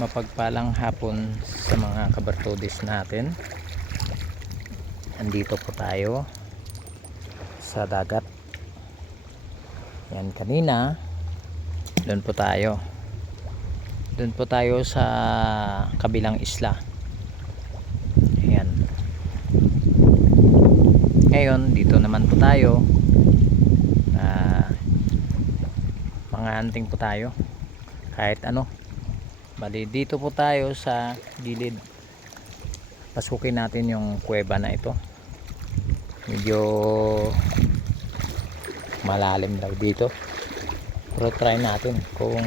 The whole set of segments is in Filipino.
Mapagpalang hapon sa mga kabartodis natin. Andito po tayo sa dagat. Yan, kanina doon po tayo. Doon po tayo sa kabilang isla. Ayan. Ngayon dito naman po tayo. Mga hunting po tayo. Kahit ano. Bali dito po tayo sa gilid. Pasukin natin yung kuweba na ito. Medyo malalim daw dito. Pero try natin kung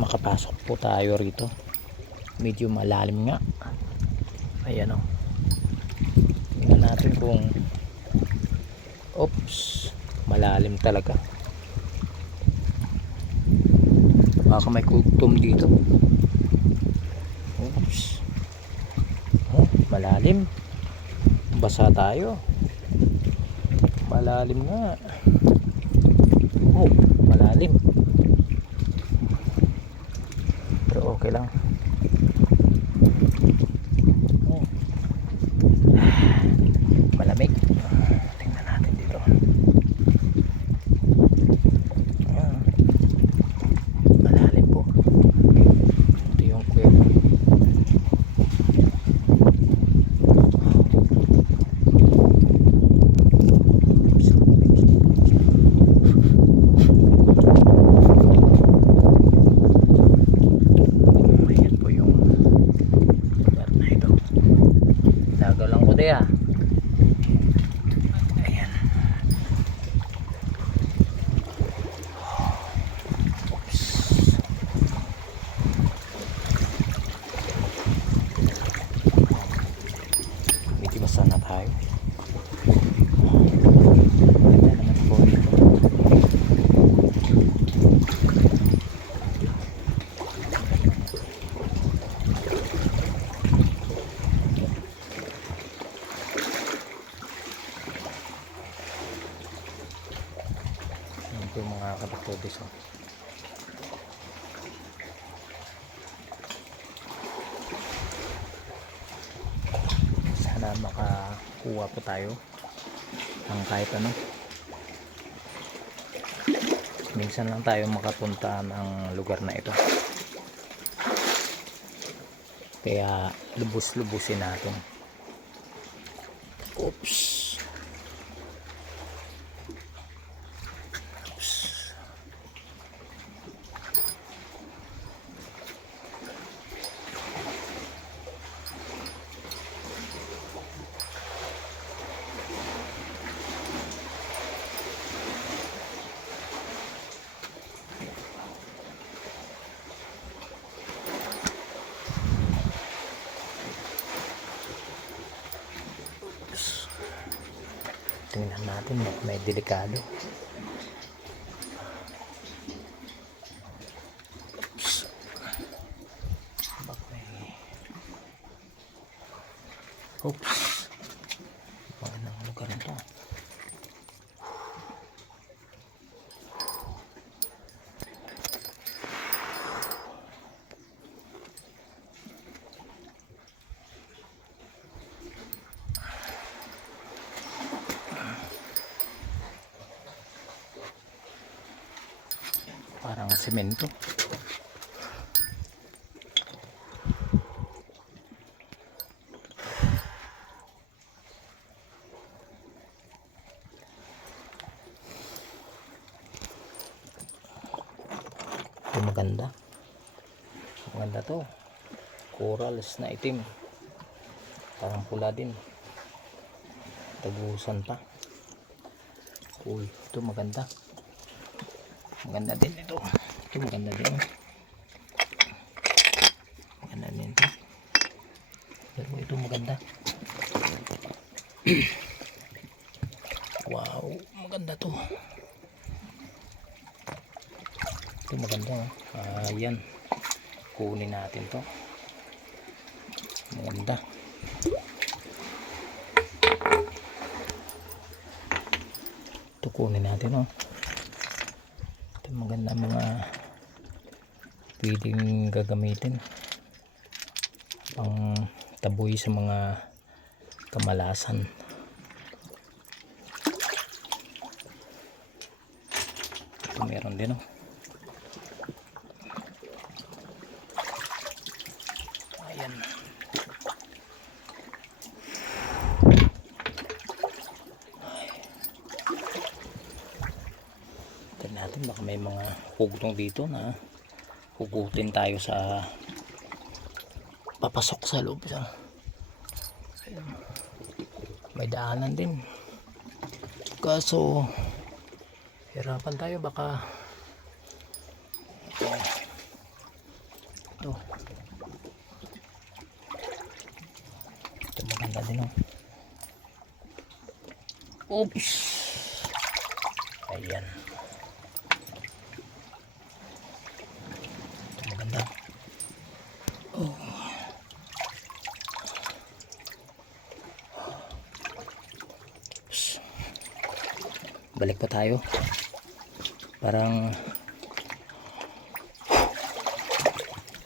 makapasok po tayo rito. Medyo malalim nga. Ayan o. Tingnan natin kung oops, malalim talaga. Baka may kultum dito. Oops. Oh, malalim. Basa tayo. Malalim nga. Oh, malalim. Pero okay lang. Oh. Malamig. Tingnan natin dito. Malalim po. Ito yung kuweba. Ah. Ayan. Oops. Medyo basa na tayo. Ganda naman po ito. Ito yung mga kabartodis. Sana makakuha po tayo ng kahit ano. Minsan lang tayo makapunta ng lugar na ito. Kaya lubos-lubusin natin. Oops. Tingnan natin, may delikado. Oops. Oops. Magandang lugar nito. Parang semento. Ito maganda. Maganda to. Corals na itim. Parang pula din. Tagusan pa. Cool. Ito maganda. Maganda din ito. Ito maganda din. Maganda din ito. Pero ito maganda. Wow, maganda to. Ito maganda. Ayan. Kunin natin to. Maganda. Ito kunin natin. Ito maganda mga pwedeng gagamitin pang taboy sa mga kamalasan. Ito meron din oh. Ayan. Tignan natin baka may mga hugtong dito na hugutin tayo sa papasok sa loob. Ayan. May daanan din kaso hirapan tayo baka ito maganda din oh. Oops, ayan, ito maganda oh. Oops. Balik pa tayo, parang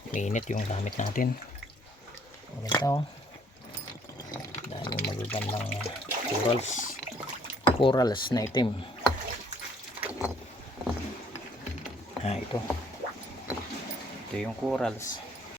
mainit yung gamit natin. Maganda oh, dami magagandang corals na itim. Ito yung corals.